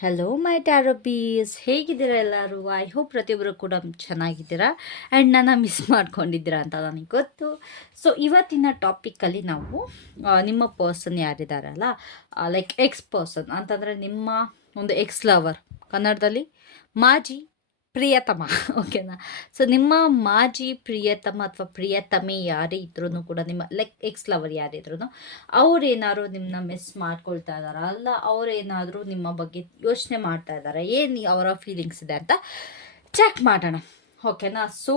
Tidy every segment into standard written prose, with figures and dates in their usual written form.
Hello my ಟ್ಯಾರೋಪೀಸ್, ಹೇಗಿದ್ದೀರಾ ಎಲ್ಲರೂ? I hope ಪ್ರತಿಯೊಬ್ಬರು ಕೂಡ ಚೆನ್ನಾಗಿದ್ದೀರಾ ಆ್ಯಂಡ್ ನನ್ನ ಮಿಸ್ ಮಾಡ್ಕೊಂಡಿದ್ದೀರಾ ಅಂತ ನನಗೆ ಗೊತ್ತು. ಸೊ ಇವತ್ತಿನ ಟಾಪಿಕ್ಕಲ್ಲಿ ನಾವು ನಿಮ್ಮ ಪರ್ಸನ್ ಯಾರಿದ್ದಾರಲ್ಲ, ಲೈಕ್ ಎಕ್ಸ್ ಪರ್ಸನ್ ಅಂತಂದರೆ ನಿಮ್ಮ ಒಂದು ಎಕ್ಸ್ ಲವರ್, ಕನ್ನಡದಲ್ಲಿ ಮಾಜಿ ಪ್ರಿಯತಮ. ಓಕೆನಾ? ಸೊ ನಿಮ್ಮ ಮಾಜಿ ಪ್ರಿಯತಮ ಅಥವಾ ಪ್ರಿಯತಮೆ ಯಾರೇ ಇದ್ರೂ ಕೂಡ, ನಿಮ್ಮ ಲೈಕ್ ಎಕ್ಸ್ ಲವರ್ ಯಾರಿದ್ರು, ಅವ್ರೇನಾದ್ರು ನಿಮ್ಮನ್ನ ಮಿಸ್ ಮಾಡ್ಕೊಳ್ತಾ ಇದ್ದಾರ, ಅಲ್ಲ ಅವ್ರೇನಾದರೂ ನಿಮ್ಮ ಬಗ್ಗೆ ಯೋಚನೆ ಮಾಡ್ತಾ ಇದ್ದಾರೆ, ಏನು ಅವರ ಫೀಲಿಂಗ್ಸ್ ಇದೆ ಅಂತ ಚೆಕ್ ಮಾಡೋಣ. ಓಕೆನಾ? ಸೊ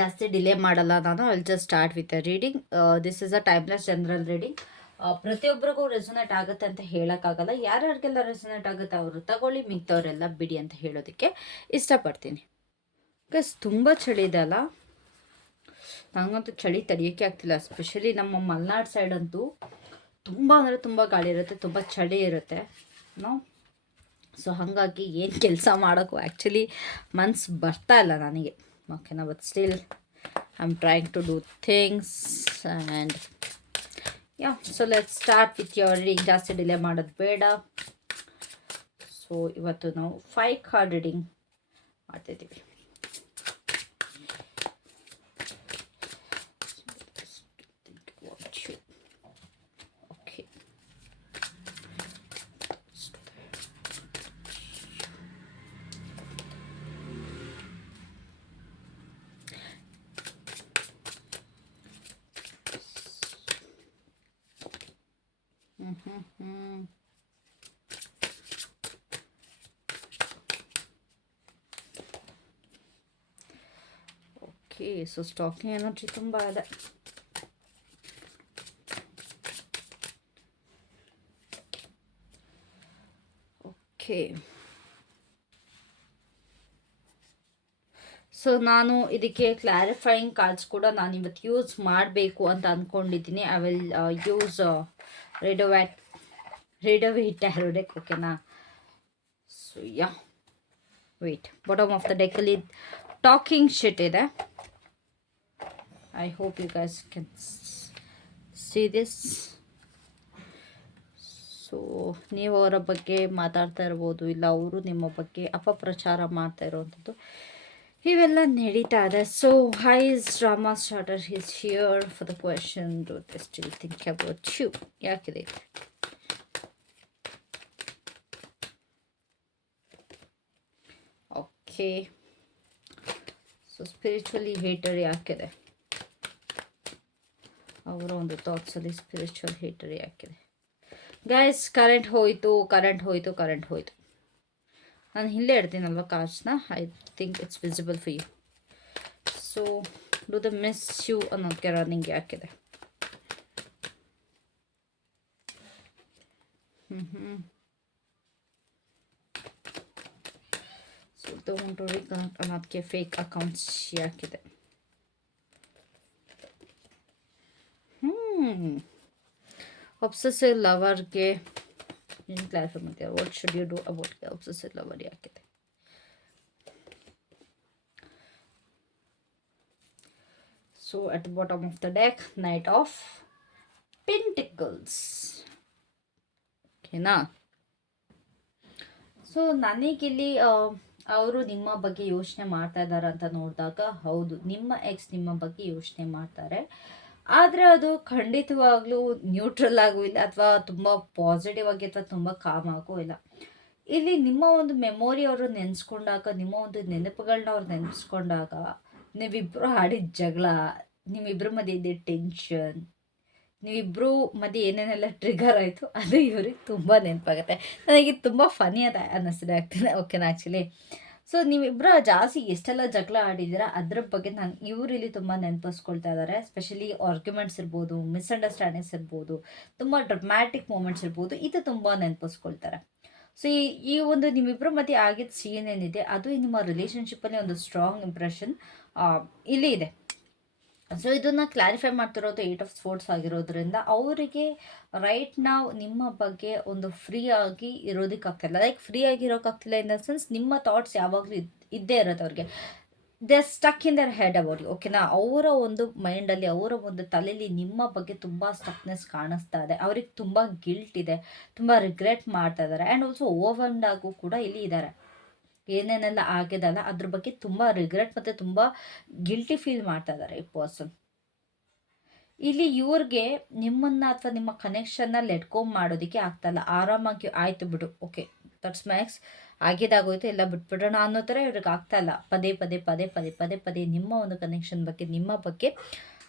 ಜಾಸ್ತಿ ಡಿಲೇ ಮಾಡಲ್ಲ ನಾನು. I just start with a reading. This is a timeless general reading. ಪ್ರತಿಯೊಬ್ಬರಿಗೂ ರೆಸೊನೇಟ್ ಆಗುತ್ತೆ ಅಂತ ಹೇಳೋಕ್ಕಾಗಲ್ಲ. ಯಾರ್ಯಾರಿಗೆಲ್ಲ ರೆಸೊನೇಟ್ ಆಗುತ್ತೆ ಅವರು ತಗೊಳ್ಳಿ, ಮಿಗ್ದವರೆಲ್ಲ ಬಿಡಿ ಅಂತ ಹೇಳೋದಕ್ಕೆ ಇಷ್ಟಪಡ್ತೀನಿ. ಬಿಕಾಸ್ ತುಂಬ ಚಳಿ ಇದೆ ಅಲ್ಲ, ನನಗಂತೂ ಚಳಿ ತಡೆಯೋಕ್ಕೆ ಆಗ್ತಿಲ್ಲ. ಎಸ್ಪೆಷಲಿ ನಮ್ಮ ಮಲೆನಾಡು ಸೈಡ್ ಅಂತೂ ತುಂಬ ಅಂದರೆ ತುಂಬ ಗಾಳಿ ಇರುತ್ತೆ, ತುಂಬ ಚಳಿ ಇರುತ್ತೆ. ನೋ ಸೊ ಹಾಗಾಗಿ ಏನು ಕೆಲಸ ಮಾಡೋಕ್ಕೂ ಆ್ಯಕ್ಚುಲಿ ಮನ್ಸು ಬರ್ತಾ ಇಲ್ಲ ನನಗೆ. ಓಕೆನಾ? But still I am trying to do things and yeah. So let start with your reading. ಜಾಸ್ತಿ ಡಿಲೇ ಮಾಡೋದು ಬೇಡ. ಸೊ ಇವತ್ತು ನಾವು 5 ಕಾರ್ಡ್ ರೀಡಿಂಗ್ ಮಾಡ್ತಿದ್ದೀವಿ. ಓಕೆ, ಸೊ ಸ್ಟಾಕಿಂಗ್ ಎನರ್ಜಿ ತುಂಬ ಇದೆ. ಓಕೆ, ಸೊ ನಾನು ಇದಕ್ಕೆ ಕ್ಲಾರಿಫೈಯಿಂಗ್ ಕಾರ್ಡ್ಸ್ ಕೂಡ ನಾನು ಇವತ್ತು ಯೂಸ್ ಮಾಡಬೇಕು ಅಂತ ಅಂದ್ಕೊಂಡಿದ್ದೀನಿ. I will use Rider Waite tarot deck. ಓಕೆನಾ? So yeah, wait. Bottom of the ಡೆಕ್ಕಲ್ಲಿ ಟಾಕಿಂಗ್ ಶಿಟ್ ಇದೆ. I hope you guys can see this. So ನೀವು ಅವರ ಬಗ್ಗೆ ಮಾತಾಡ್ತಾ ಇರ್ಬೋದು, ಇಲ್ಲ ಅವರು ನಿಮ್ಮ ಬಗ್ಗೆ ಅಪಪ್ರಚಾರ ಮಾಡ್ತಾ ಇರೋವಂಥದ್ದು, ಇವೆಲ್ಲ ನಡೀತಾ ಇದೆ. So his drama starter is here for the question, do they still think about you. ಯಾಕಿದೆ? ಓಕೆ, ಸೊ ಸ್ಪಿರಿಚುವಲಿ ಹೇಟರ್ ಯಾಕಿದೆ? ಅವರ ಒಂದು ಥಾಟ್ಸಲ್ಲಿ ಸ್ಪಿರಿಚುವಲ್ ಹೇಟರ್ ಯಾಕಿದೆ? ಗೈಸ್, ಕರೆಂಟ್ ಹೋಯಿತು. ನಾನು ಇಲ್ಲೇ ಇಡ್ತೀನಲ್ವ ಕಾರ್ಡ್ಸ್ನ. I think it's visible for you. So do the miss you ಅನ್ನೋಕ್ಕೆ ರನ್ನಿಂಗ್ ಯಾಕಿದೆ? ಸೊ ಡೋಂಟ್ ರೀಕನೆಕ್ಟ್ ಅನ್ನೋದಕ್ಕೆ ಫೇಕ್ ಅಕೌಂಟ್ಸ್ ಯಾಕಿದೆ? ಒಬ್ಸೆಸಿವ್ ಲವರ್ಗೆ ಏನು ಕ್ಲಾರಿಫೈ ಮಾಡ್ತೀರಾ? What should you do about obsessive lover ಯಾಕಿದೆ? So at the bottom of the deck, knight of pentacles. ಓಕೆನಾ? So ನನಗಿಲ್ಲಿ ಅವರು ನಿಮ್ಮ ಬಗ್ಗೆ ಯೋಚನೆ ಮಾಡ್ತಾ ಇದ್ದಾರೆ ಅಂತ ನೋಡಿದಾಗ, ಹೌದು, ನಿಮ್ಮ ಎಕ್ಸ್ ನಿಮ್ಮ ಬಗ್ಗೆ ಯೋಚನೆ ಮಾಡ್ತಾರೆ. ಆದರೆ ಅದು ಖಂಡಿತವಾಗ್ಲೂ ನ್ಯೂಟ್ರಲ್ ಆಗೂ ಇಲ್ಲ, ಅಥವಾ ತುಂಬ ಪಾಸಿಟಿವ್ ಆಗಿ ಅಥವಾ ತುಂಬ ಕಾಮ್ ಆಗೋ ಇಲ್ಲ. ಇಲ್ಲಿ ನಿಮ್ಮ ಒಂದು ಮೆಮೊರಿ ಅವರು ನೆನೆಸ್ಕೊಂಡಾಗ, ನಿಮ್ಮ ಒಂದು ನೆನಪುಗಳನ್ನ ಅವ್ರು ನೆನೆಸ್ಕೊಂಡಾಗ, ನೀವಿಬ್ಬರು ಆಡಿದ ಜಗಳ, ನಿಮ್ಮಿಬ್ಬರ ಮಧ್ಯೆ ಇದ್ದ ಟೆನ್ಷನ್, ನೀವಿಬ್ಬರು ಮಧ್ಯೆ ಏನೇನೆಲ್ಲ ಟ್ರಿಗರ್ ಆಯಿತು, ಅದು ಇವ್ರಿಗೆ ತುಂಬ ನೆನಪಾಗುತ್ತೆ. ನನಗೆ ತುಂಬ ಫನಿ ಅದು ಅನ್ನಿಸ್ತಿದೆ ಆಗ್ತದೆ. ಓಕೆನಾ? ಆ್ಯಕ್ಚುಲಿ ಸೊ ನೀವಿಬ್ಬರು ಜಾಸ್ತಿ ಎಷ್ಟೆಲ್ಲ ಜಗಳ ಆಡಿದ್ದೀರಾ ಅದ್ರ ಬಗ್ಗೆ ಇವರು ಇಲ್ಲಿ ತುಂಬ ನೆನಪಿಸ್ಕೊಳ್ತಾ ಇದ್ದಾರೆ. ಸ್ಪೆಷಲಿ ಆರ್ಗ್ಯುಮೆಂಟ್ಸ್ ಇರ್ಬೋದು, ಮಿಸ್ಅಂಡರ್ಸ್ಟ್ಯಾಂಡಿಂಗ್ಸ್ ಇರ್ಬೋದು, ತುಂಬ ಡ್ರಮ್ಯಾಟಿಕ್ ಮೂಮೆಂಟ್ಸ್ ಇರ್ಬೋದು, ಇದು ತುಂಬ ನೆನಪಿಸ್ಕೊಳ್ತಾರೆ. ಸೊ ಈ ಒಂದು ನಿಮ್ಮಿಬ್ಬರ ಮಧ್ಯೆ ಆಗಿದ್ದ ಸೀನ್ ಏನಿದೆ, ಅದು ನಿಮ್ಮ ರಿಲೇಷನ್ಶಿಪ್ಪಲ್ಲಿ ಒಂದು ಸ್ಟ್ರಾಂಗ್ ಇಂಪ್ರೆಷನ್ ಇಲ್ಲಿ ಇದೆ. ಸೊ ಇದನ್ನು ಕ್ಲಾರಿಫೈ ಮಾಡ್ತಿರೋದು 8 ಆಫ್ ಸ್ಪೋರ್ಟ್ಸ್ ಆಗಿರೋದ್ರಿಂದ, ಅವರಿಗೆ ರೈಟ್ ನಾವು ನಿಮ್ಮ ಬಗ್ಗೆ ಒಂದು ಫ್ರೀ ಆಗಿ ಇರೋದಕ್ಕಾಗ್ತಿಲ್ಲ. ಲೈಕ್ ಫ್ರೀ ಆಗಿರೋಕ್ಕಾಗ್ತಿಲ್ಲ ಇನ್ ದ ಸೆನ್ಸ್, ನಿಮ್ಮ ಥಾಟ್ಸ್ ಯಾವಾಗಲೂ ಇದ್ದೇ ಇರುತ್ತೆ ಅವ್ರಿಗೆ. They stuck in their head about you. ಓಕೆನಾ, ಅವರ ಒಂದು ಮೈಂಡಲ್ಲಿ, ಅವರ ಒಂದು ತಲೆಯಲ್ಲಿ ನಿಮ್ಮ ಬಗ್ಗೆ ತುಂಬ ಸ್ಟಕ್ನೆಸ್ ಕಾಣಿಸ್ತಾ ಇದೆ. ಅವ್ರಿಗೆ ತುಂಬ ಗಿಲ್ಟ್ ಇದೆ, ತುಂಬ ರಿಗ್ರೆಟ್ ಮಾಡ್ತಾ ಇದ್ದಾರೆ. ಆ್ಯಂಡ್ ಆಲ್ಸೋ ಓವರ್ಡ್ ಆಗು ಕೂಡ ಇಲ್ಲಿ ಇದ್ದಾರೆ. ಏನೇನೆಲ್ಲ ಆಗಿದಲ್ಲ ಅದ್ರ ಬಗ್ಗೆ ತುಂಬ ರಿಗ್ರೆಟ್ ಮತ್ತು ತುಂಬ ಗಿಲ್ಟಿ ಫೀಲ್ ಮಾಡ್ತಾ ಇದ್ದಾರೆ ಈ ಪರ್ಸನ್. ಇಲ್ಲಿ ಇವ್ರಿಗೆ ನಿಮ್ಮನ್ನ ಅಥವಾ ನಿಮ್ಮ ಕನೆಕ್ಷನ್ನ ಲೆಟ್ಕೊಂಡ್ ಮಾಡೋದಕ್ಕೆ ಆಗ್ತಾಯಿಲ್ಲ. ಆರಾಮಾಗಿ ಆಯಿತು ಬಿಡು, ಓಕೆ ದಟ್ಸ್ ಮ್ಯಾಕ್ಸ್, ಆಗಿದಾಗೋಯ್ತು, ಎಲ್ಲ ಬಿಟ್ಬಿಡೋಣ ಅನ್ನೋ ಥರ ಇವ್ರಿಗೆ ಆಗ್ತಾಯಿಲ್ಲ. ಪದೇ ಪದೇ ಪದೇ ಪದೇ ಪದೇ ಪದೇ ನಿಮ್ಮ ಒಂದು ಕನೆಕ್ಷನ್ ಬಗ್ಗೆ, ನಿಮ್ಮ ಬಗ್ಗೆ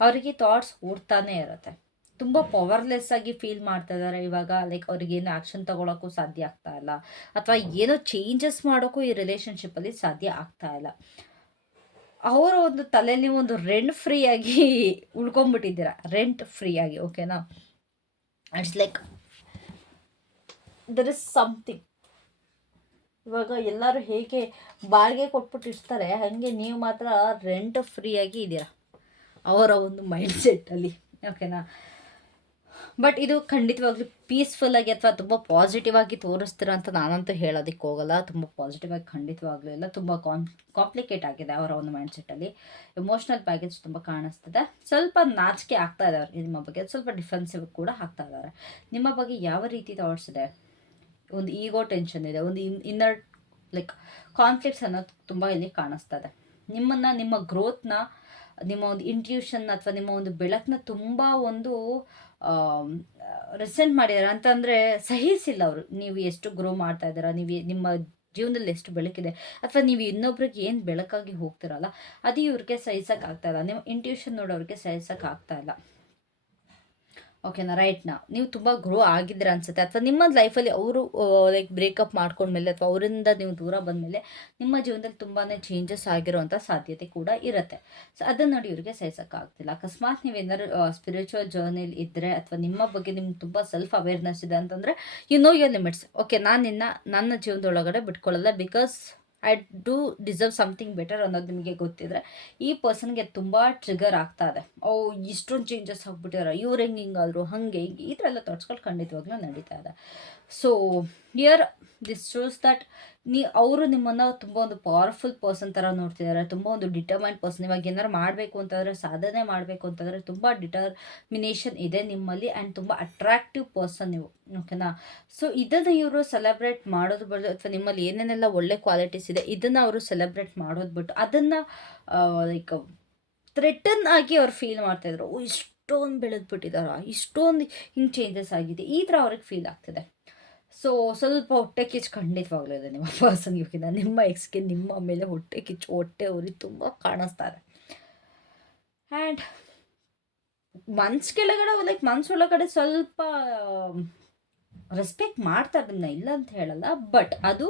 ಅವರಿಗೆ ಥಾಟ್ಸ್ ಓಡ್ತಾನೆ ಇರುತ್ತೆ. ತುಂಬ ಪವರ್ಲೆಸ್ ಆಗಿ ಫೀಲ್ ಮಾಡ್ತಾ ಇದ್ದಾರೆ ಇವಾಗ. ಲೈಕ್ ಅವ್ರಿಗೇನು ಆ್ಯಕ್ಷನ್ ತೊಗೊಳಕ್ಕೂ ಸಾಧ್ಯ ಆಗ್ತಾ ಇಲ್ಲ, ಅಥವಾ ಏನೋ ಚೇಂಜಸ್ ಮಾಡೋಕ್ಕೂ ಈ ರಿಲೇಷನ್ಶಿಪ್ಪಲ್ಲಿ ಸಾಧ್ಯ ಆಗ್ತಾ ಇಲ್ಲ. ಅವರ ಒಂದು ತಲೆಯಲ್ಲಿ ಒಂದು ರೆಂಟ್ ಫ್ರೀ ಆಗಿ ಉಳ್ಕೊಂಡ್ಬಿಟ್ಟಿದ್ದೀರಾ, ರೆಂಟ್ ಫ್ರೀ ಆಗಿ. ಓಕೆನಾ, it's like there is something. ಇವಾಗ ಎಲ್ಲರೂ ಹೇಗೆ ಬಾಡಿಗೆ ಕೊಟ್ಬಿಟ್ಟು ಇರ್ತಾರೆ, ಹಾಗೆ ನೀವು ಮಾತ್ರ ರೆಂಟ್ ಫ್ರೀ ಆಗಿ ಇದ್ದೀರಾ ಅವರ ಒಂದು ಮೈಂಡ್ ಸೆಟ್ಟಲ್ಲಿ. ಓಕೆನಾ, ಬಟ್ ಇದು ಖಂಡಿತವಾಗ್ಲೂ ಪೀಸ್ಫುಲ್ಲಾಗಿ ಅಥವಾ ತುಂಬ ಪಾಸಿಟಿವ್ ಆಗಿ ತೋರಿಸ್ತೀರ ಅಂತ ನಾನಂತೂ ಹೇಳೋದಕ್ಕೆ ಹೋಗಲ್ಲ. ತುಂಬ ಪಾಸಿಟಿವ್ ಆಗಿ ಖಂಡಿತವಾಗ್ಲೂ ಇಲ್ಲ, ತುಂಬ ಕಾಂಪ್ಲಿಕೇಟ್ ಆಗಿದೆ ಅವರ ಒಂದು ಮೈಂಡ್ ಸೆಟ್ಟಲ್ಲಿ. ಎಮೋಷ್ನಲ್ ಬ್ಯಾಗೇಜ್ ತುಂಬ ಕಾಣಿಸ್ತಿದೆ. ಸ್ವಲ್ಪ ನಾಚಿಕೆ ಆಗ್ತಾ ಇದ್ದಾರೆ ನಿಮ್ಮ ಬಗ್ಗೆ, ಸ್ವಲ್ಪ ಡಿಫೆನ್ಸಿವ್ ಕೂಡ ಆಗ್ತಾ ಇದ್ದಾರೆ. ನಿಮ್ಮ ಬಗ್ಗೆ ಯಾವ ರೀತಿ ಥಾಟ್ಸ್ ಇದೆ? ಒಂದು ಈಗೋ ಟೆನ್ಷನ್ ಇದೆ, ಒಂದು ಇನ್ನರ್ ಲೈಕ್ ಕಾನ್ಫ್ಲಿಕ್ಟ್ಸ್ ಅನ್ನೋದು ತುಂಬ ಇಲ್ಲಿ ಕಾಣಿಸ್ತಾ ಇದೆ. ನಿಮ್ಮ ಗ್ರೋತ್ನ, ನಿಮ್ಮ ಒಂದು ಇಂಟ್ಯೂಷನ್ ಅಥವಾ ನಿಮ್ಮ ಒಂದು ಬೆಳಕನ್ನ ತುಂಬ ಒಂದು ರೆಸೆಂಟ್ ಮಾಡಿದ್ದಾರೆ. ಅಂತಂದರೆ ಸಹಿಸಿಲ್ಲ ಅವರು, ನೀವು ಎಷ್ಟು ಗ್ರೋ ಮಾಡ್ತಾ ಇದ್ದೀರಾ, ನೀವು ನಿಮ್ಮ ಜೀವನದಲ್ಲಿ ಎಷ್ಟು ಬೆಳಕಿದೆ, ಅಥವಾ ನೀವು ಇನ್ನೊಬ್ರಿಗೆ ಏನು ಬೆಳಕಾಗಿ ಹೋಗ್ತಿರಲ್ಲ, ಅದು ಇವ್ರಿಗೆ ಸಹಿಸೋಕ್ಕಾಗ್ತಾಯಿಲ್ಲ. ನೀವು ಇಂಟ್ಯೂಷನ್ ನೋಡೋರಿಗೆ ಸಹಿಸೋಕ್ಕಾಗ್ತಾಯಿಲ್ಲ. ಓಕೆನಾ, ರೈಟ್ನಾ ನೀವು ತುಂಬ ಗ್ರೋ ಆಗಿದ್ರೆ ಅನ್ಸುತ್ತೆ, ಅಥವಾ ನಿಮ್ಮ ಲೈಫಲ್ಲಿ ಅವರು ಲೈಕ್ ಬ್ರೇಕಪ್ ಮಾಡ್ಕೊಂಡ್ಮೇಲೆ ಅಥವಾ ಅವರಿಂದ ನೀವು ದೂರ ಬಂದಮೇಲೆ ನಿಮ್ಮ ಜೀವನದಲ್ಲಿ ತುಂಬಾ ಚೇಂಜಸ್ ಆಗಿರೋವಂಥ ಸಾಧ್ಯತೆ ಕೂಡ ಇರುತ್ತೆ. ಸೊ ಅದನ್ನು ನೋಡಿ ಇವ್ರಿಗೆ ಸಹಿಸೋಕ್ಕಾಗ್ತಿಲ್ಲ. ಅಕಸ್ಮಾತ್ ನೀವೇನಾದ್ರು ಸ್ಪಿರಿಚುವಲ್ ಜರ್ನಿಲಿ ಇದ್ದರೆ, ಅಥವಾ ನಿಮ್ಮ ಬಗ್ಗೆ ನಿಮ್ಗೆ ತುಂಬ ಸೆಲ್ಫ್ ಅವೇರ್ನೆಸ್ ಇದೆ ಅಂತಂದರೆ, you know your limits. Okay, ನಾನು ನನ್ನ ಜೀವನದೊಳಗಡೆ ಬಿಟ್ಕೊಳ್ಳಲ್ಲ, because I do deserve something better ಅನ್ನೋದು ನಿಮಗೆ ಗೊತ್ತಿದ್ರೆ, ಈ ಪರ್ಸನ್ಗೆ ತುಂಬ ಟ್ರಿಗರ್ ಆಗ್ತಾ ಇದೆ. ಇಷ್ಟೊಂದು ಚೇಂಜಸ್ ಆಗಿಬಿಟ್ಟಿದ್ದಾರೆ, ಇವ್ರು ಹಿಂಗಾದ್ರು, ಹಾಗೆ ಹಿಂಗೆ ಈ ಥರ ಎಲ್ಲ ಥಾಟ್ಸ್ಗಳು ಖಂಡಿತವಾಗ್ಲೂ ನಡೀತಾ ಇದೆ. So here this shows that ಅವರು ನಿಮ್ಮನ್ನು ತುಂಬ ಒಂದು ಪವರ್ಫುಲ್ ಪರ್ಸನ್ ಥರ ನೋಡ್ತಿದ್ದಾರೆ, ತುಂಬ ಒಂದು ಡಿಟರ್ಮೈನ್ಡ್ ಪರ್ಸನ್. ಇವಾಗ ಏನಾರು ಮಾಡಬೇಕು ಅಂತಂದರೆ, ಸಾಧನೆ ಮಾಡಬೇಕು ಅಂತಂದರೆ ತುಂಬ ಡಿಟರ್ಮಿನೇಷನ್ ಇದೆ ನಿಮ್ಮಲ್ಲಿ, ಆ್ಯಂಡ್ ತುಂಬ ಅಟ್ರಾಕ್ಟಿವ್ ಪರ್ಸನ್ ನೀವು. ಓಕೆನಾ, ಸೊ ಇದನ್ನು ಇವರು ಸೆಲೆಬ್ರೇಟ್ ಮಾಡೋದು ಬದಲು, ಅಥವಾ ನಿಮ್ಮಲ್ಲಿ ಏನೇನೆಲ್ಲ ಒಳ್ಳೆ ಕ್ವಾಲಿಟೀಸ್ ಇದೆ ಇದನ್ನು ಅವರು ಸೆಲೆಬ್ರೇಟ್ ಮಾಡೋದು ಬಿಟ್ಟು, ಅದನ್ನು ಲೈಕ್ ಥ್ರೆಟನ್ ಆಗಿ ಅವ್ರು ಫೀಲ್ ಮಾಡ್ತಾಯಿದ್ರು. ಇಷ್ಟೊಂದು ಬೆಳೆದ್ಬಿಟ್ಟಿದಾರ, ಇಷ್ಟೊಂದು ಹಿಂಗೆ ಚೇಂಜಸ್ ಆಗಿದೆ, ಈ ಥರ ಅವ್ರಿಗೆ ಫೀಲ್ ಆಗ್ತಿದೆ. ಸೊ ಸ್ವಲ್ಪ ಹೊಟ್ಟೆ ಕಿಚ್ಚು ಖಂಡಿತವಾಗ್ಲೂ ಇದೆ ನಿಮ್ಮ ಪರ್ಸನ್ಗಿಂತ. ನಿಮ್ಮ ಎಕ್ಸ್ಗೆ ನಿಮ್ಮ ಮೇಲೆ ಹೊಟ್ಟೆ ಕಿಚ್ಚು, ಹೊಟ್ಟೆ ಉರಿ ತುಂಬ ಕಾಣಿಸ್ತಾರೆ. ಆ್ಯಂಡ್ ಕೆಳಗಡೆ ಲೈಕ್ ಮನಸ್ಸೊಳಗಡೆ ಸ್ವಲ್ಪ ರೆಸ್ಪೆಕ್ಟ್ ಮಾಡ್ತಾರೆ ನಿಮ್ಮನ್ನ, ಇಲ್ಲ ಅಂತ ಹೇಳಲ್ಲ. ಬಟ್ ಅದು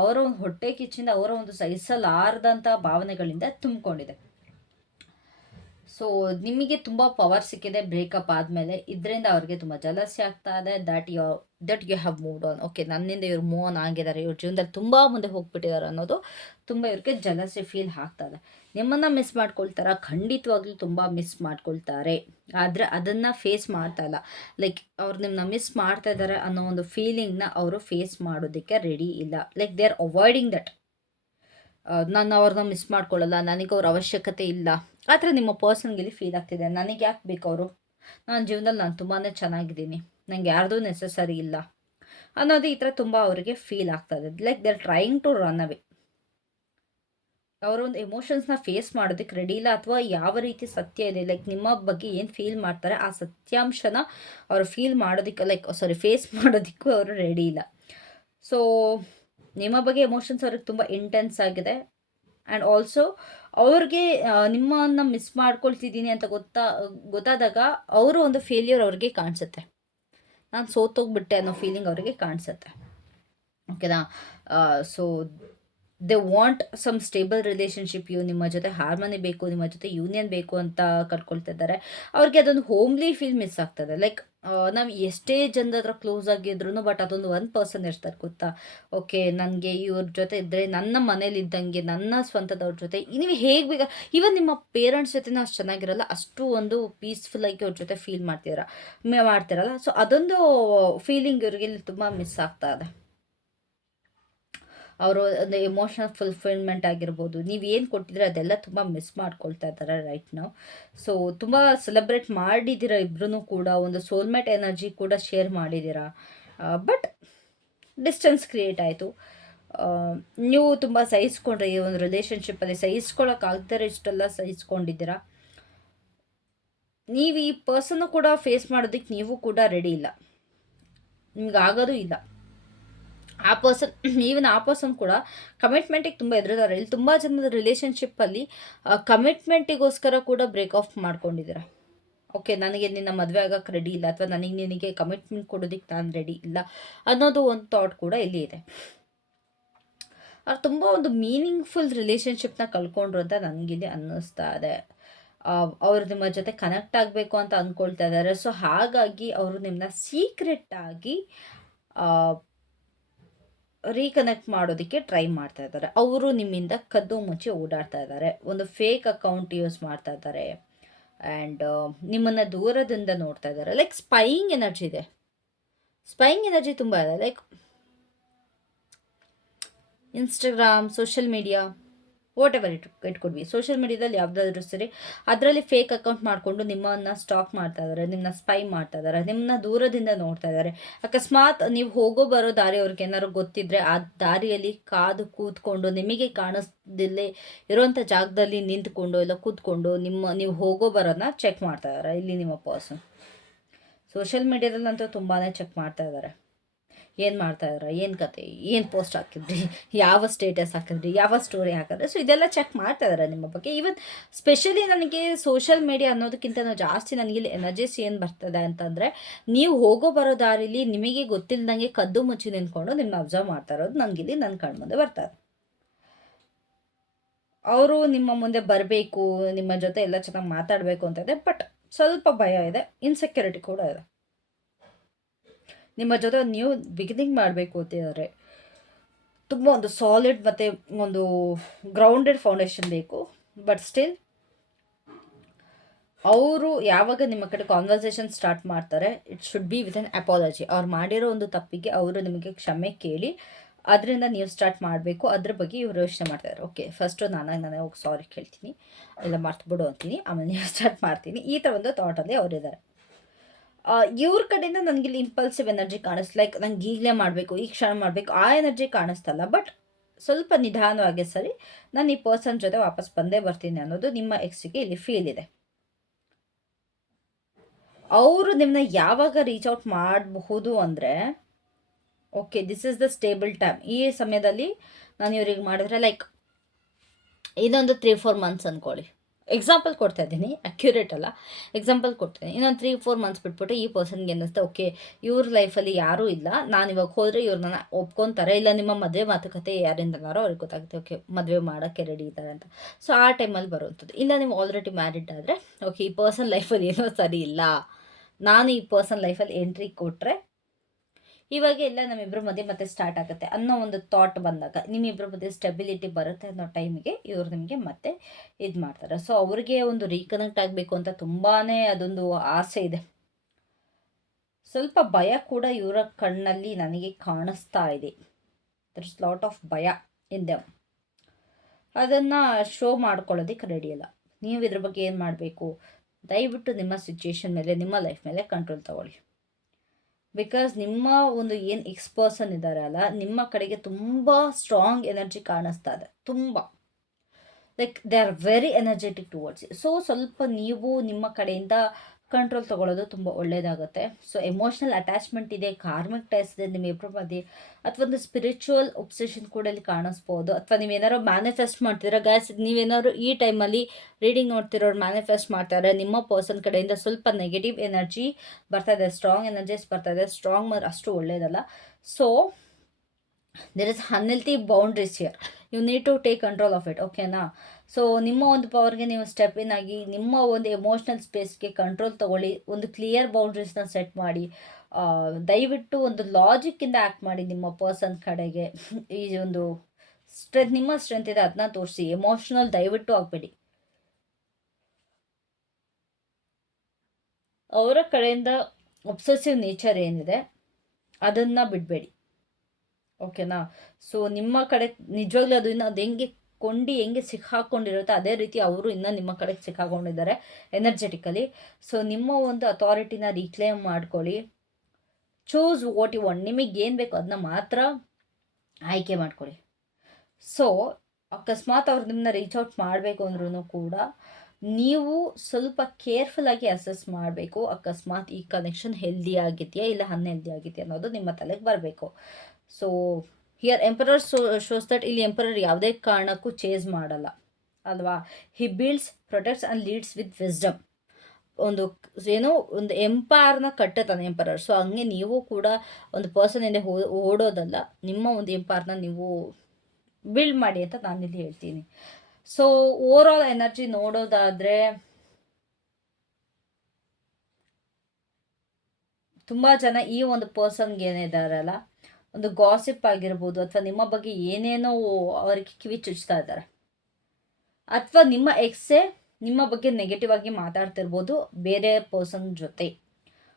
ಅವರ ಒಂದು ಹೊಟ್ಟೆ ಕಿಚ್ಚಿಂದ, ಅವರ ಒಂದು ಸಹಿಸಲಾರದಂಥ ಭಾವನೆಗಳಿಂದ ತುಂಬಿಕೊಂಡಿದೆ. ಸೊ ನಿಮಗೆ ತುಂಬ ಪವರ್ ಸಿಕ್ಕಿದೆ ಬ್ರೇಕಪ್ ಆದಮೇಲೆ, ಇದರಿಂದ ಅವ್ರಿಗೆ ತುಂಬ ಜಲಸಿ ಆಗ್ತಾ ಇದೆ. That you have moved on. Okay, ನನ್ನಿಂದ ಇವ್ರು ಮೂವ್ ಆನ್ ಆಗಿದ್ದಾರೆ, ಇವ್ರ ಜೀವನದಲ್ಲಿ ತುಂಬ ಮುಂದೆ ಹೋಗ್ಬಿಟ್ಟಿದ್ದಾರೆ ಅನ್ನೋದು ತುಂಬ ಇವ್ರಿಗೆ ಜಲಸಿ ಫೀಲ್ ಆಗ್ತಾ ಇದೆ. ನಿಮ್ಮನ್ನು ಮಿಸ್ ಮಾಡ್ಕೊಳ್ತಾರ, ಖಂಡಿತವಾಗ್ಲೂ ತುಂಬ ಮಿಸ್ ಮಾಡ್ಕೊಳ್ತಾರೆ. ಆದರೆ ಅದನ್ನು ಫೇಸ್ ಮಾಡ್ತಾ ಇಲ್ಲ. ಲೈಕ್ ಅವ್ರು ನಿಮ್ಮನ್ನ ಮಿಸ್ ಮಾಡ್ತಾ ಇದ್ದಾರೆ ಅನ್ನೋ ಒಂದು ಫೀಲಿಂಗ್ನ ಅವರು ಫೇಸ್ ಮಾಡೋದಕ್ಕೆ ರೆಡಿ ಇಲ್ಲ. Like they R avoiding that. ನಾನು ಅವ್ರನ್ನ ಮಿಸ್ ಮಾಡ್ಕೊಳ್ಳಲ್ಲ, ನನಗೆ ಅವ್ರ ಅವಶ್ಯಕತೆ ಇಲ್ಲ, ಆ ಥರ ನಿಮ್ಮ ಪರ್ಸನ್ಗೆ ಫೀಲ್ ಆಗ್ತಿದೆ. ನನಗೆ ಯಾಕೆ ಬೇಕು ಅವರು, ನನ್ನ ಜೀವನದಲ್ಲಿ ನಾನು ತುಂಬಾ ಚೆನ್ನಾಗಿದ್ದೀನಿ, ನನಗೆ ಯಾರ್ದೂ ನೆಸಸರಿ ಇಲ್ಲ ಅನ್ನೋದು ಈ ಥರ ತುಂಬ ಅವರಿಗೆ ಫೀಲ್ ಆಗ್ತದೆ. Like they are trying to run away. ಅವರೊಂದು ಎಮೋಷನ್ಸ್ನ ಫೇಸ್ ಮಾಡೋದಕ್ಕೆ ರೆಡಿ ಇಲ್ಲ, ಅಥವಾ ಯಾವ ರೀತಿ ಸತ್ಯ ಇದೆ, ಲೈಕ್ ನಿಮ್ಮ ಬಗ್ಗೆ ಏನು ಫೀಲ್ ಮಾಡ್ತಾರೆ ಆ ಸತ್ಯಾಂಶನ ಅವರು ಫೀಲ್ ಮಾಡೋದಕ್ಕೆ, ಫೇಸ್ ಮಾಡೋದಕ್ಕೂ ಅವರು ರೆಡಿ ಇಲ್ಲ. ಸೊ ನಿಮ್ಮ ಬಗ್ಗೆ ಎಮೋಷನ್ಸ್ ಅವ್ರಿಗೆ ತುಂಬ ಇಂಟೆನ್ಸ್ ಆಗಿದೆ. ಆ್ಯಂಡ್ ಆಲ್ಸೋ ಅವ್ರಿಗೆ ನಿಮ್ಮನ್ನು ಮಿಸ್ ಮಾಡ್ಕೊಳ್ತಿದ್ದೀನಿ ಅಂತ ಗೊತ್ತಾದಾಗ ಅವರು ಒಂದು ಫೇಲ್ಯೂರ್ ಅವ್ರಿಗೆ ಕಾಣಿಸುತ್ತೆ. ನಾನು ಸೋತೋಗ್ಬಿಟ್ಟೆ ಅನ್ನೋ ಫೀಲಿಂಗ್ ಅವರಿಗೆ ಕಾಣಿಸುತ್ತೆ. ಓಕೆನಾ, so they want some stable relationship, ನಿಮ್ಮ ಜೊತೆ ಹಾರ್ಮನಿ ಬೇಕು, ನಿಮ್ಮ ಜೊತೆ ಯೂನಿಯನ್ ಬೇಕು ಅಂತ ಕಟ್ಕೊಳ್ತಿದ್ದಾರೆ. ಅವ್ರಿಗೆ ಅದೊಂದು ಹೋಮ್ಲಿ ಫೀಲ್ ಮಿಸ್ ಆಗ್ತದೆ. ಲೈಕ್ ನಾವು ಎಷ್ಟೇ ಜನದ ಹತ್ರ ಕ್ಲೋಸ್ ಆಗಿದ್ರು, ಬಟ್ ಅದೊಂದು ಒಂದು ಪರ್ಸನ್ ಇರ್ತಾರೆ ಗೊತ್ತಾ. ಓಕೆ, ನನಗೆ ಇವ್ರ ಜೊತೆ ಇದ್ದರೆ ನನ್ನ ಮನೇಲಿ ಇದ್ದಂಗೆ, ನನ್ನ ಸ್ವಂತದವ್ರ ಜೊತೆ ನೀವು ಹೇಗೆ ಬೇಕಾ, ಈವನ್ ನಿಮ್ಮ ಪೇರೆಂಟ್ಸ್ ಜೊತೆನೂ ಅಷ್ಟು ಚೆನ್ನಾಗಿರಲ್ಲ, ಅಷ್ಟು ಒಂದು ಪೀಸ್ಫುಲ್ಲಾಗಿ ಅವ್ರ ಜೊತೆ ಫೀಲ್ ಮಾಡ್ತಿರಲ್ಲ. ಸೊ ಅದೊಂದು ಫೀಲಿಂಗ್ ಇವ್ರಿಗೆ ತುಂಬ ಮಿಸ್ ಆಗ್ತಾ ಇದೆ. ಅವರು ಒಂದು ಎಮೋಷನಲ್ ಫುಲ್ಫಿಲ್ಮೆಂಟ್ ಆಗಿರ್ಬೋದು, ನೀವು ಏನು ಕೊಟ್ಟಿದ್ರೆ ಅದೆಲ್ಲ ತುಂಬ ಮಿಸ್ ಮಾಡ್ಕೊಳ್ತಾ ಇದ್ದಾರೆ ರೈಟ್ ನಾವು. ಸೊ ತುಂಬ ಸೆಲೆಬ್ರೇಟ್ ಮಾಡಿದ್ದೀರಾ ಇಬ್ಬರೂ ಕೂಡ, ಒಂದು ಸೋಲ್ಮೇಟ್ ಎನರ್ಜಿ ಕೂಡ ಶೇರ್ ಮಾಡಿದ್ದೀರಾ. ಬಟ್ ಡಿಸ್ಟೆನ್ಸ್ ಕ್ರಿಯೇಟ್ ಆಯಿತು. ನೀವು ತುಂಬ ಸಹಿಸ್ಕೊಂಡ್ರೆ ಈ ಒಂದು ರಿಲೇಷನ್ಶಿಪ್ಪಲ್ಲಿ, ಸಹಿಸ್ಕೊಳ್ಳೋಕ್ಕಾಗ್ತಾರೆ ಇಷ್ಟೆಲ್ಲ ಸಹಿಸ್ಕೊಂಡಿದ್ದೀರಾ. ನೀವು ಈ ಪರ್ಸನ್ನು ಕೂಡ ಫೇಸ್ ಮಾಡೋದಕ್ಕೆ ನೀವು ಕೂಡ ರೆಡಿ ಇಲ್ಲ, ನಿಮ್ಗೆ ಆಗೋದು ಇಲ್ಲ. ಆ ಪರ್ಸನ್, ಈವನ್ ಆ ಪರ್ಸನ್ ಕೂಡ ಕಮಿಟ್ಮೆಂಟಿಗೆ ತುಂಬ ಎದುರಿದ್ದಾರೆ. ಇಲ್ಲಿ ತುಂಬ ಜನದ ರಿಲೇಷನ್ಶಿಪ್ಪಲ್ಲಿ ಕಮಿಟ್ಮೆಂಟಿಗೋಸ್ಕರ ಕೂಡ ಬ್ರೇಕ್ ಆಫ್ ಮಾಡ್ಕೊಂಡಿದ್ದೀರಾ. ಓಕೆ, ನನಗೆ ನಿನ್ನ ಮದುವೆ ಆಗೋಕ್ಕೆ ರೆಡಿ ಇಲ್ಲ, ಅಥವಾ ನಿನಗೆ ಕಮಿಟ್ಮೆಂಟ್ ಕೊಡೋದಕ್ಕೆ ನಾನು ರೆಡಿ ಇಲ್ಲ ಅನ್ನೋದು ಒಂದು ಥಾಟ್ ಕೂಡ ಇಲ್ಲಿ ಇದೆ. ಅವ್ರು ತುಂಬ ಒಂದು ಮೀನಿಂಗ್ಫುಲ್ ರಿಲೇಷನ್ಶಿಪ್ನ ಕಳ್ಕೊಂಡ್ರು ಅಂತ ನನಗಿಲ್ಲಿ ಅನ್ನಿಸ್ತಾ ಇದೆ. ಅವರು ನಿಮ್ಮ ಜೊತೆ ಕನೆಕ್ಟ್ ಆಗಬೇಕು ಅಂತ ಅಂದ್ಕೊಳ್ತಾ ಇದ್ದಾರೆ. ಸೊ ಹಾಗಾಗಿ ಅವರು ನಿಮ್ಮನ್ನ ಸೀಕ್ರೆಟ್ಟಾಗಿ ರೀಕನೆಕ್ಟ್ ಮಾಡೋದಕ್ಕೆ ಟ್ರೈ ಮಾಡ್ತಾ ಇದ್ದಾರೆ. ಅವರು ನಿಮ್ಮಿಂದ ಕದ್ದು ಮುಚ್ಚಿ ಓಡಾಡ್ತಾ ಇದ್ದಾರೆ, ಒಂದು ಫೇಕ್ ಅಕೌಂಟ್ ಯೂಸ್ ಮಾಡ್ತಾ ಇದ್ದಾರೆ, ಆ್ಯಂಡ್ ನಿಮ್ಮನ್ನು ದೂರದಿಂದ ನೋಡ್ತಾ ಇದ್ದಾರೆ. ಲೈಕ್ ಸ್ಪೈಯಿಂಗ್ ಎನರ್ಜಿ ಇದೆ, ಸ್ಪೈಯಿಂಗ್ ಎನರ್ಜಿ ತುಂಬ ಇದೆ. Like Instagram, social media, what ever it could be, social ಮೀಡಿಯಾದಲ್ಲಿ ಯಾವುದಾದ್ರೂ ಸರಿ, ಅದರಲ್ಲಿ ಫೇಕ್ ಅಕೌಂಟ್ ಮಾಡಿಕೊಂಡು ನಿಮ್ಮನ್ನು ಸ್ಟಾಕ್ ಮಾಡ್ತಾ ಇದ್ದಾರೆ, ನಿಮ್ಮನ್ನ ಸ್ಪೈ ಮಾಡ್ತಾ ಇದ್ದಾರೆ, ನಿಮ್ಮನ್ನ ದೂರದಿಂದ ನೋಡ್ತಾ ಇದ್ದಾರೆ. ಅಕಸ್ಮಾತ್ ನೀವು ಹೋಗೋ ಬರೋ ದಾರಿ ಅವ್ರಿಗೆ ಏನಾದ್ರು ಗೊತ್ತಿದ್ರೆ ಆ ದಾರಿಯಲ್ಲಿ ಕಾದು ಕೂತ್ಕೊಂಡು, ನಿಮಗೆ ಕಾಣಿಸ್ದಿಲ್ಲೇ ಇರೋವಂಥ ಜಾಗದಲ್ಲಿ ನಿಂತ್ಕೊಂಡು ಇಲ್ಲ ಕೂತ್ಕೊಂಡು ನೀವು ಹೋಗೋ ಬರೋದನ್ನ ಚೆಕ್ ಮಾಡ್ತಾ ಇದ್ದಾರೆ ಇಲ್ಲಿ ನಿಮ್ಮ ಪರ್ಸನ್. ಸೋಷಿಯಲ್ ಮೀಡಿಯಾದಲ್ಲಂತೂ ತುಂಬಾ ಚೆಕ್ ಮಾಡ್ತಾ ಇದ್ದಾರೆ. ಏನು ಮಾಡ್ತಾಯಿದ್ರ, ಏನು ಕತೆ, ಏನು ಪೋಸ್ಟ್ ಹಾಕಿದ್ರಿ, ಯಾವ ಸ್ಟೇಟಸ್ ಹಾಕಿದ್ರಿ, ಯಾವ ಸ್ಟೋರಿ ಹಾಕಿದ್ರೆ, ಸೊ ಇದೆಲ್ಲ ಚೆಕ್ ಮಾಡ್ತಾ ಇದ್ದಾರೆ ನಿಮ್ಮ ಬಗ್ಗೆ. ಈವನ್ ಸ್ಪೆಷಲಿ ನನಗೆ ಸೋಷಿಯಲ್ ಮೀಡಿಯಾ ಅನ್ನೋದಕ್ಕಿಂತ ಜಾಸ್ತಿ ನನಗಿಲ್ಲಿ ಎನರ್ಜೀಸ್ ಏನು ಬರ್ತದೆ ಅಂತಂದರೆ, ನೀವು ಹೋಗೋ ಬರೋ ದಾರಿಲಿ ನಿಮಗೆ ಗೊತ್ತಿಲ್ಲದಂಗೆ ಕದ್ದು ಮುಚ್ಚಿ ನಿಂತ್ಕೊಂಡು ನಿಮ್ಮನ್ನ ಅಬ್ಸರ್ವ್ ಮಾಡ್ತಾ ಇರೋದು ನನಗಿಲ್ಲಿ ನನ್ನ ಕಣ್ಮುಂದೆ ಬರ್ತಾರೆ. ಅವರು ನಿಮ್ಮ ಮುಂದೆ ಬರಬೇಕು, ನಿಮ್ಮ ಜೊತೆ ಎಲ್ಲ ಚೆನ್ನಾಗಿ ಮಾತಾಡಬೇಕು ಅಂತ ಇದೆ, ಬಟ್ ಸ್ವಲ್ಪ ಭಯ ಇದೆ, ಇನ್ಸೆಕ್ಯೂರಿಟಿ ಕೂಡ ಇದೆ. ನಿಮ್ಮ ಜೊತೆ ನೀವು ಬಿಗಿನಿಂಗ್ ಮಾಡಬೇಕು ಅಂತಿದ್ದಾರೆ. ತುಂಬ ಒಂದು ಸಾಲಿಡ್ ಮತ್ತು ಒಂದು ಗ್ರೌಂಡೆಡ್ ಫೌಂಡೇಶನ್ ಬೇಕು. ಬಟ್ ಸ್ಟಿಲ್ ಅವರು ಯಾವಾಗ ನಿಮ್ಮ ಕಡೆ ಕಾನ್ವರ್ಸೇಷನ್ ಸ್ಟಾರ್ಟ್ ಮಾಡ್ತಾರೆ, it should be with an apology. ಅವ್ರು ಮಾಡಿರೋ ಒಂದು ತಪ್ಪಿಗೆ ಅವರು ನಿಮಗೆ ಕ್ಷಮೆ ಕೇಳಿ ಅದರಿಂದ ನೀವು ಸ್ಟಾರ್ಟ್ ಮಾಡಬೇಕು. ಅದ್ರ ಬಗ್ಗೆ ಇವರು ಯೋಚನೆ ಮಾಡ್ತಾಯಿದ್ದಾರೆ. ಓಕೆ, ಫಸ್ಟು ನಾನೇ ಹೋಗಿ ಸಾರಿ ಕೇಳ್ತೀನಿ, ಇಲ್ಲ ಮರ್ತುಬಿಡು ಅಂತೀನಿ, ಆಮೇಲೆ ನೀವು ಸ್ಟಾರ್ಟ್ ಮಾಡ್ತೀನಿ, ಈ ಥರ ಒಂದು ಥಾಟಲ್ಲಿ ಅವರಿದ್ದಾರೆ. ಇವ್ರ ಕಡೆಯಿಂದ ನನಗಿಲ್ಲಿ ಇಂಪಲ್ಸಿವ್ ಎನರ್ಜಿ ಕಾಣಿಸ್ತು. ಲೈಕ್ ನಂಗೆ ಈಗಲೇ ಮಾಡಬೇಕು, ಈ ಕ್ಷಣ ಮಾಡಬೇಕು, ಆ ಎನರ್ಜಿ ಕಾಣಿಸ್ತಲ್ಲ. ಬಟ್ ಸ್ವಲ್ಪ ನಿಧಾನವಾಗಿ ಸರಿ, ನಾನು ಈ ಪರ್ಸನ್ ಜೊತೆ ವಾಪಸ್ ಬಂದೇ ಬರ್ತೀನಿ ಅನ್ನೋದು ನಿಮ್ಮ ಎಕ್ಸ್ಗೆ ಇಲ್ಲಿ ಫೀಲ್ ಇದೆ. ಅವರು ನಿಮ್ಮನ್ನ ಯಾವಾಗ ರೀಚ್ ಔಟ್ ಮಾಡಬಹುದು ಅಂದರೆ, okay this is the stable time. ಈ ಸಮಯದಲ್ಲಿ ನಾನು ಇವ್ರಿಗೆ ಮಾಡಿದ್ರೆ ಲೈಕ್ ಇದೊಂದು 3-4 ಮಂತ್ಸ್ ಅಂದ್ಕೊಳ್ಳಿ. ಎಕ್ಸಾಂಪಲ್ ಕೊಡ್ತಾ ಇದ್ದೀನಿ, ಅಕ್ಯುರೇಟ್ ಅಲ್ಲ, ಎಕ್ಸಾಂಪಲ್ ಕೊಡ್ತೀನಿ. ಇನ್ನೊಂದು 3-4 ಮಂತ್ಸ್ ಬಿಟ್ಬಿಟ್ಟು ಈ ಪರ್ಸನ್ಗೆ ಅನ್ನಿಸ್ತಾ, ಓಕೆ ಇವ್ರ ಲೈಫಲ್ಲಿ ಯಾರೂ ಇಲ್ಲ, ನಾನು ಇವಾಗ ಹೋದರೆ ಇವ್ರನ್ನ ಒಪ್ಕೊತಾರೆ, ಇಲ್ಲ ನಿಮ್ಮ ಮದುವೆ ಮಾತುಕತೆ ಯಾರಿಂದನಾರೋ ಅವ್ರಿಗೆ ಗೊತ್ತಾಗುತ್ತೆ, ಓಕೆ ಮದುವೆ ಮಾಡೋಕ್ಕೆ ರೆಡಿ ಇದ್ದಾರೆ ಅಂತ. ಸೊ ಆ ಟೈಮಲ್ಲಿ ಬರುವಂಥದ್ದು. ಇಲ್ಲ ನೀವು ಆಲ್ರೆಡಿ ಮ್ಯಾರಿಡ್ ಆದರೆ, ಓಕೆ ಈ ಪರ್ಸನ್ ಲೈಫಲ್ಲಿ ಏನೋ ಸರಿ ಇಲ್ಲ, ನಾನು ಈ ಪರ್ಸನ್ ಲೈಫಲ್ಲಿ ಎಂಟ್ರಿ ಕೊಟ್ಟರೆ ಇವಾಗ ಎಲ್ಲ ನಮ್ಮಿಬ್ಬರ ಮಧ್ಯೆ ಮತ್ತೆ ಸ್ಟಾರ್ಟ್ ಆಗುತ್ತೆ ಅನ್ನೋ ಒಂದು ಥಾಟ್ ಬಂದಾಗ, ನಿಮ್ಮಿಬ್ಬರ ಮಧ್ಯೆ ಸ್ಟೆಬಿಲಿಟಿ ಬರುತ್ತೆ ಅನ್ನೋ ಟೈಮಿಗೆ ಇವರು ನಿಮಗೆ ಮತ್ತೆ ಇದು ಮಾಡ್ತಾರೆ. ಸೊ ಅವ್ರಿಗೆ ಒಂದು ರೀಕನೆಕ್ಟ್ ಆಗಬೇಕು ಅಂತ ತುಂಬಾ ಅದೊಂದು ಆಸೆ ಇದೆ. ಸ್ವಲ್ಪ ಭಯ ಕೂಡ ಇವರ ಕಣ್ಣಲ್ಲಿ ನನಗೆ ಕಾಣಿಸ್ತಾ ಇದೆ. ದರ್ ಇಸ್ ಲಾಟ್ ಆಫ್ ಭಯ ಇನ್ ದೆಮ್. ಅದನ್ನು ಶೋ ಮಾಡ್ಕೊಳ್ಳೋದಕ್ಕೆ ರೆಡಿ ಇಲ್ಲ. ನೀವು ಇದ್ರ ಬಗ್ಗೆ ಏನು ಮಾಡಬೇಕು, ದಯವಿಟ್ಟು ನಿಮ್ಮ ಸಿಚುಯೇಷನ್ ಮೇಲೆ, ನಿಮ್ಮ ಲೈಫ್ ಮೇಲೆ ಕಂಟ್ರೋಲ್ ತಗೊಳ್ಳಿ. ಬಿಕಾಸ್ ನಿಮ್ಮ ಒಂದು ಏನು ಪರ್ಸನ್ ಇದ್ದಾರೆ ಅಲ್ಲ, ನಿಮ್ಮ ಕಡೆಗೆ ತುಂಬ ಸ್ಟ್ರಾಂಗ್ ಎನರ್ಜಿ ಕಾಣಿಸ್ತಾ ಇದೆ, ತುಂಬ like they are very energetic towards. So ಸ್ವಲ್ಪ ನೀವು ನಿಮ್ಮ ಕಡೆಯಿಂದ ಕಂಟ್ರೋಲ್ ತೊಗೊಳ್ಳೋದು ತುಂಬ ಒಳ್ಳೆಯದಾಗುತ್ತೆ. ಸೊ ಎಮೋಷ್ನಲ್ ಅಟ್ಯಾಚ್ಮೆಂಟ್ ಇದೆ, ಕಾರ್ಮಿಕ್ ಟೈಸ್ ಇದೆ ನಿಮ್ಮಿಬ್ಬರ ಮಧ್ಯೆ, ಅಥವಾ ಒಂದು ಸ್ಪಿರಿಚುವಲ್ ಒಬ್ಸೆಷನ್ ಕೂಡ ಇಲ್ಲಿ ಕಾಣಿಸ್ಬೋದು. ಅಥವಾ ನೀವೇನಾದ್ರು ಮ್ಯಾನಿಫೆಸ್ಟ್ ಮಾಡ್ತೀರಾ ಗ್ಯಾಸ್, ನೀವೇನಾದ್ರು ಈ ಟೈಮಲ್ಲಿ ರೀಡಿಂಗ್ ನೋಡ್ತಿರೋರು ಮ್ಯಾನಿಫೆಸ್ಟ್ ಮಾಡ್ತಾರೆ, ನಿಮ್ಮ ಪರ್ಸನ್ ಕಡೆಯಿಂದ ಸ್ವಲ್ಪ ನೆಗೆಟಿವ್ ಎನರ್ಜಿ ಬರ್ತಾಯಿದೆ, ಸ್ಟ್ರಾಂಗ್ ಎನರ್ಜೀಸ್ ಬರ್ತಾಯಿದೆ. ಸ್ಟ್ರಾಂಗ್ ಅಷ್ಟು ಒಳ್ಳೆಯದಲ್ಲ. So there is unhealthy boundaries here, you need to take control of it, ಓಕೆನಾ. ಸೊ ನಿಮ್ಮ ಒಂದು ಪವರ್ಗೆ ನೀವು ಸ್ಟೆಪ್ ಇನ್ ಆಗಿ ನಿಮ್ಮ ಒಂದು ಎಮೋಷ್ನಲ್ ಸ್ಪೇಸ್ಗೆ ಕಂಟ್ರೋಲ್ ತೊಗೊಳ್ಳಿ, ಒಂದು ಕ್ಲಿಯರ್ ಬೌಂಡ್ರೀಸ್ನ ಸೆಟ್ ಮಾಡಿ, ದಯವಿಟ್ಟು ಒಂದು ಲಾಜಿಕ್ಕಿಂದ ಆ್ಯಕ್ಟ್ ಮಾಡಿ ನಿಮ್ಮ ಪರ್ಸನ್ ಕಡೆಗೆ. ಈ ಒಂದು ನಿಮ್ಮ ಸ್ಟ್ರೆಂತ್ ಇದೆ ಅದನ್ನ ತೋರಿಸಿ, ಎಮೋಷ್ನಲ್ ದಯವಿಟ್ಟು ಆಗಬೇಡಿ. ಅವರ ಕಡೆಯಿಂದ ಒಬ್ಸೆಸಿವ್ ನೇಚರ್ ಏನಿದೆ ಅದನ್ನು ಬಿಡಬೇಡಿ, ಓಕೆನಾ. ಸೊ ನಿಮ್ಮ ಕಡೆ ನಿಜವಾಗ್ಲೂ ಅದು ಇನ್ನು ಅದು ಹೆಂಗೆ ಸಿಕ್ಕಾಕೊಂಡಿರುತ್ತೆ ಅದೇ ರೀತಿ ಅವರು ಇನ್ನೂ ನಿಮ್ಮ ಕಡೆಗೆ ಸಿಕ್ಕಾಕೊಂಡಿದ್ದಾರೆ ಎನರ್ಜೆಟಿಕಲಿ. ಸೊ ನಿಮ್ಮ ಒಂದು ಅಥಾರಿಟಿನ ರೀಕ್ಲೇಮ್ ಮಾಡ್ಕೊಳ್ಳಿ. Choose what you want. ನಿಮಗೆ ಏನು ಬೇಕು ಅದನ್ನ ಮಾತ್ರ ಆಯ್ಕೆ ಮಾಡ್ಕೊಳ್ಳಿ. ಸೊ ಅಕಸ್ಮಾತ್ ಅವ್ರು ನಿಮ್ಮನ್ನ ರೀಚ್ ಔಟ್ ಮಾಡಬೇಕು ಅಂದ್ರೂ ಕೂಡ ನೀವು ಸ್ವಲ್ಪ ಕೇರ್ಫುಲ್ಲಾಗಿ ಅಸೆಸ್ ಮಾಡಬೇಕು. ಅಕಸ್ಮಾತ್ ಈ ಕನೆಕ್ಷನ್ ಹೆಲ್ದಿ ಆಗಿದೆಯಾ ಇಲ್ಲ ಅನ್ಹೆಲ್ದಿ ಆಗಿದೆಯಾ ಅನ್ನೋದು ನಿಮ್ಮ ತಲೆಗೆ ಬರಬೇಕು. So here emperor shows that ಇಲ್ಲಿ ಎಂಪರರ್ ಯಾವುದೇ ಕಾರಣಕ್ಕೂ ಚೇಸ್ ಮಾಡಲ್ಲ ಅಲ್ವಾ. He builds, protects and leads with wisdom. ಒಂದು ಏನೋ ಒಂದು ಎಂಪೈರ್ನ ಕಟ್ಟುತ್ತಾನೆ ಎಂಪರರ್. ಸೊ ಹಂಗೆ ನೀವು ಕೂಡ ಒಂದು ಪರ್ಸನ್ ಹಿಂದೆ ಓಡೋದಲ್ಲ, ನಿಮ್ಮ ಒಂದು ಎಂಪೈರ್ನ ನೀವು ಬಿಲ್ಡ್ ಮಾಡಿ ಅಂತ ನಾನಿಲ್ಲಿ ಹೇಳ್ತೀನಿ. ಸೊ ಓವರ್ ಆಲ್ ಎನರ್ಜಿ ನೋಡೋದಾದರೆ ತುಂಬ ಜನ ಈ ಒಂದು ಪರ್ಸನ್ಗೆ ಏನಿದಾರಲ್ಲ, ಒಂದು ಗಾಸಿಪ್ ಆಗಿರ್ಬೋದು ಅಥವಾ ನಿಮ್ಮ ಬಗ್ಗೆ ಏನೇನೋ ಅವರಿಗೆ ಕಿವಿ ಚುಚ್ತಾ ಇದ್ದಾರೆ, ಅಥವಾ ನಿಮ್ಮ ಎಕ್ಸೇ ನಿಮ್ಮ ಬಗ್ಗೆ ನೆಗೆಟಿವ್ ಆಗಿ ಮಾತಾಡ್ತಿರ್ಬೋದು ಬೇರೆ ಪರ್ಸನ್ ಜೊತೆ.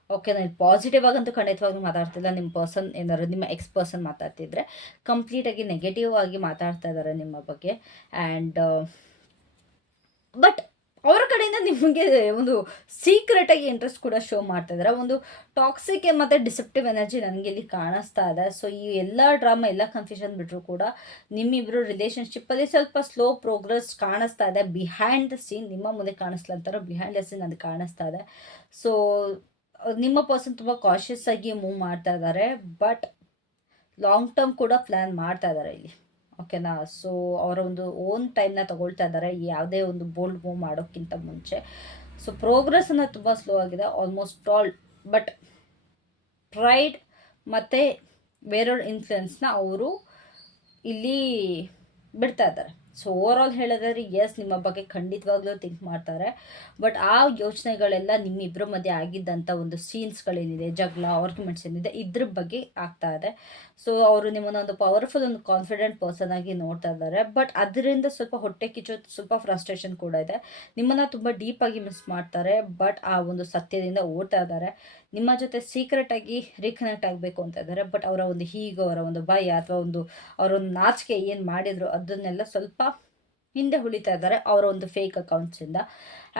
ಓಕೆ, ನಾನು ಪಾಸಿಟಿವ್ ಆಗಂತೂ ಖಂಡಿತವಾಗ್ಲೂ ಮಾತಾಡ್ತಿಲ್ಲ. ನಿಮ್ಮ ಪರ್ಸನ್ ಏನಾದ್ರು ನಿಮ್ಮ ಎಕ್ಸ್ ಪರ್ಸನ್ ಮಾತಾಡ್ತಿದ್ರೆ ಕಂಪ್ಲೀಟಾಗಿ ನೆಗೆಟಿವ್ ಆಗಿ ಮಾತಾಡ್ತಾ ಇದ್ದಾರೆ ನಿಮ್ಮ ಬಗ್ಗೆ. ಆ್ಯಂಡ್ ಬಟ್ ಅವರ ಕಡೆಯಿಂದ ನಿಮಗೆ ಒಂದು ಸೀಕ್ರೆಟಾಗಿ ಇಂಟ್ರೆಸ್ಟ್ ಕೂಡ ಶೋ ಮಾಡ್ತಾ ಇದ್ದಾರೆ. ಒಂದು ಟಾಕ್ಸಿಕ್ ಮತ್ತು ಡಿಸೆಪ್ಟಿವ್ ಎನರ್ಜಿ ನನಗೆ ಇಲ್ಲಿ ಕಾಣಿಸ್ತಾ ಇದೆ. ಸೊ ಈ ಎಲ್ಲ ಡ್ರಾಮಾ ಎಲ್ಲ ಕನ್ಫ್ಯೂಷನ್ ಬಿಟ್ಟರು ಕೂಡ ನಿಮ್ಮಿಬ್ಬರು ರಿಲೇಷನ್ಶಿಪ್ಪಲ್ಲಿ ಸ್ವಲ್ಪ ಸ್ಲೋ ಪ್ರೋಗ್ರೆಸ್ ಕಾಣಿಸ್ತಾ ಇದೆ. ಬಿಹೈಂಡ್ ದ ಸೀನ್ ನಿಮ್ಮ ಮುಂದೆ ಕಾಣಿಸ್ಲಾ ಅಂತಾರೋ ಬಿಹೈಂಡ್ ದ ಸೀನ್ ಅದು ಕಾಣಿಸ್ತಾ ಇದೆ. ಸೊ ನಿಮ್ಮ ಪರ್ಸನ್ ತುಂಬ ಕಾಷಿಯಸ್ ಆಗಿ ಮೂವ್ ಮಾಡ್ತಾ ಇದ್ದಾರೆ, ಬಟ್ ಲಾಂಗ್ ಟರ್ಮ್ ಕೂಡ ಪ್ಲ್ಯಾನ್ ಮಾಡ್ತಾ ಇದ್ದಾರೆ ಇಲ್ಲಿ. ಓಕೆನಾ. ಸೊ ಅವರ ಒಂದು ಓನ್ ಟೈಮ್ನ ತಗೊಳ್ತಾ ಇದ್ದಾರೆ ಯಾವುದೇ ಒಂದು ಬೋಲ್ಡ್ ಮೂವ್ ಮಾಡೋಕ್ಕಿಂತ ಮುಂಚೆ. ಸೊ ಪ್ರೋಗ್ರೆಸ್ಸನ್ನು ತುಂಬ ಸ್ಲೋ ಆಗಿದೆ ಆಲ್ಮೋಸ್ಟ್ ಆಲ್. ಬಟ್ ಪ್ರೈಡ್ ಮತ್ತು ಬೇರೆಯವ್ರ ಇನ್ಫ್ಲುಯೆನ್ಸ್ನ ಅವರು ಇಲ್ಲಿ ಬಿಡ್ತಾ ಇದ್ದಾರೆ. ಸೊ ಓವರ್ ಆಲ್ ಹೇಳೋದಾದ್ರೆ ಎಸ್, ನಿಮ್ಮ ಬಗ್ಗೆ ಖಂಡಿತವಾಗ್ಲೂ ಥಿಂಕ್ ಮಾಡ್ತಾರೆ. ಬಟ್ ಆ ಯೋಚನೆಗಳೆಲ್ಲ ನಿಮ್ಮಿಬ್ಬರ ಮಧ್ಯೆ ಆಗಿದ್ದಂಥ ಒಂದು ಸೀನ್ಸ್ಗಳೇನಿದೆ, ಜಗಳ, ಆರ್ಗ್ಯುಮೆಂಟ್ಸ್ ಏನಿದೆ, ಇದ್ರ ಬಗ್ಗೆ ಆಗ್ತಾ ಇದೆ. ಸೊ ಅವರು ನಿಮ್ಮನ್ನು ಒಂದು ಪವರ್ಫುಲ್, ಒಂದು ಕಾನ್ಫಿಡೆಂಟ್ ಪರ್ಸನ್ ಆಗಿ ನೋಡ್ತಾ ಇದ್ದಾರೆ. ಬಟ್ ಅದರಿಂದ ಸ್ವಲ್ಪ ಹೊಟ್ಟೆ ಕಿಚ್ಚು, ಸ್ವಲ್ಪ ಫ್ರಸ್ಟ್ರೇಷನ್ ಕೂಡ ಇದೆ. ನಿಮ್ಮನ್ನು ತುಂಬ ಡೀಪಾಗಿ ಮಿಸ್ ಮಾಡ್ತಾರೆ. ಬಟ್ ಆ ಒಂದು ಸತ್ಯದಿಂದ ಓಡ್ತಾ ಇದ್ದಾರೆ. ನಿಮ್ಮ ಜೊತೆ ಸೀಕ್ರೆಟಾಗಿ ರೀಕನೆಕ್ಟ್ ಆಗಬೇಕು ಅಂತ ಇದ್ದಾರೆ. ಬಟ್ ಅವರ ಒಂದು ಹೀಗೋ, ಅವರ ಒಂದು ಭಯ ಅಥವಾ ಅವರ ಒಂದು ನಾಚಿಕೆ ಏನು ಮಾಡಿದ್ರು ಅದನ್ನೆಲ್ಲ ಸ್ವಲ್ಪ ಹಿಂದೆ ಉಳಿತಾ ಇದ್ದಾರೆ ಅವರ ಒಂದು ಫೇಕ್ ಅಕೌಂಟ್ಸಿಂದ.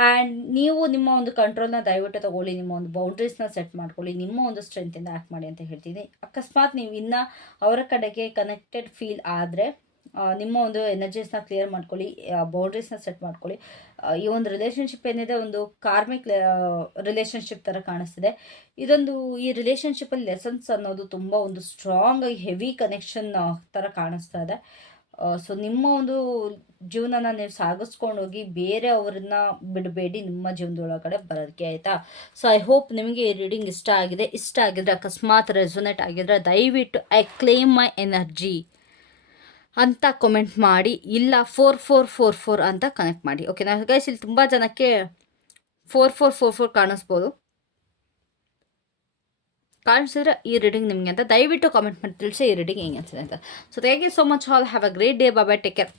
ಆ್ಯಂಡ್ ನೀವು ನಿಮ್ಮ ಒಂದು ಕಂಟ್ರೋಲ್ನ ದಯವಿಟ್ಟು ತಗೊಳ್ಳಿ, ನಿಮ್ಮ ಒಂದು ಬೌಂಡ್ರೀಸ್ನ ಸೆಟ್ ಮಾಡ್ಕೊಳ್ಳಿ, ನಿಮ್ಮ ಒಂದು ಸ್ಟ್ರೆಂತಿಂದ ಆ್ಯಕ್ಟ್ ಮಾಡಿ ಅಂತ ಹೇಳ್ತೀನಿ. ಅಕಸ್ಮಾತ್ ನೀವು ಇನ್ನೂ ಅವರ ಕಡೆಗೆ ಕನೆಕ್ಟೆಡ್ ಫೀಲ್ ಆದರೆ ನಿಮ್ಮ ಒಂದು ಎನರ್ಜೀಸ್ನ ಕ್ಲಿಯರ್ ಮಾಡ್ಕೊಳ್ಳಿ, ಬೌಂಡ್ರೀಸ್ನ ಸೆಟ್ ಮಾಡ್ಕೊಳ್ಳಿ. ಈ ಒಂದು ರಿಲೇಷನ್ಶಿಪ್ ಏನಿದೆ ಒಂದು ಕಾರ್ಮಿಕ್ ರಿಲೇಷನ್ಶಿಪ್ ಥರ ಕಾಣಿಸ್ತಿದೆ. ಈ ರಿಲೇಷನ್ಶಿಪ್ಪಲ್ಲಿ ಲೆಸನ್ಸ್ ಅನ್ನೋದು ತುಂಬ ಒಂದು ಸ್ಟ್ರಾಂಗ್ ಆಗಿ ಹೆವಿ ಕನೆಕ್ಷನ್ ಥರ ಕಾಣಿಸ್ತಾ ಇದೆ. ಸೊ ನಿಮ್ಮ ಒಂದು ಜೀವನನ ನೀವು ಸಾಗಿಸ್ಕೊಂಡು ಹೋಗಿ ಬೇರೆ ಅವ್ರನ್ನ ಬಿಡಬೇಡಿ ನಿಮ್ಮ ಜೀವನದೊಳಗಡೆ ಬರೋದಕ್ಕೆ, ಆಯಿತಾ. ಸೊ ಐ ಹೋಪ್ ನಿಮಗೆ ಈ ರೀಡಿಂಗ್ ಇಷ್ಟ ಆಗಿದ್ರೆ ಅಕಸ್ಮಾತ್ ರೆಸೊನೇಟ್ ಆಗಿದ್ರೆ ದಯವಿಟ್ಟು ಐ ಕ್ಲೇಮ್ ಮೈ ಎನರ್ಜಿ ಅಂತ ಕಮೆಂಟ್ ಮಾಡಿ, ಇಲ್ಲ 4444 ಅಂತ ಕನೆಕ್ಟ್ ಮಾಡಿ. ಓಕೆನಾ ಗೈಸ್, ಇಲ್ಲಿ ತುಂಬ ಜನಕ್ಕೆ 4444 ಕಾಣಿಸಿದ್ರೆ ಈ ರೀಡಿಂಗ್ ನಿಮಗೆ ಅಂತ ದಯವಿಟ್ಟು ಕಾಮೆಂಟ್ ಮಾಡಿ ತಿಳಿಸಿ ಈ ರೀಡಿಂಗ್ ಹೆಂಗೆ ಅನಿಸಿದೆ ಅಂತ. So thank you so much all. Have a great day. Bye, take care.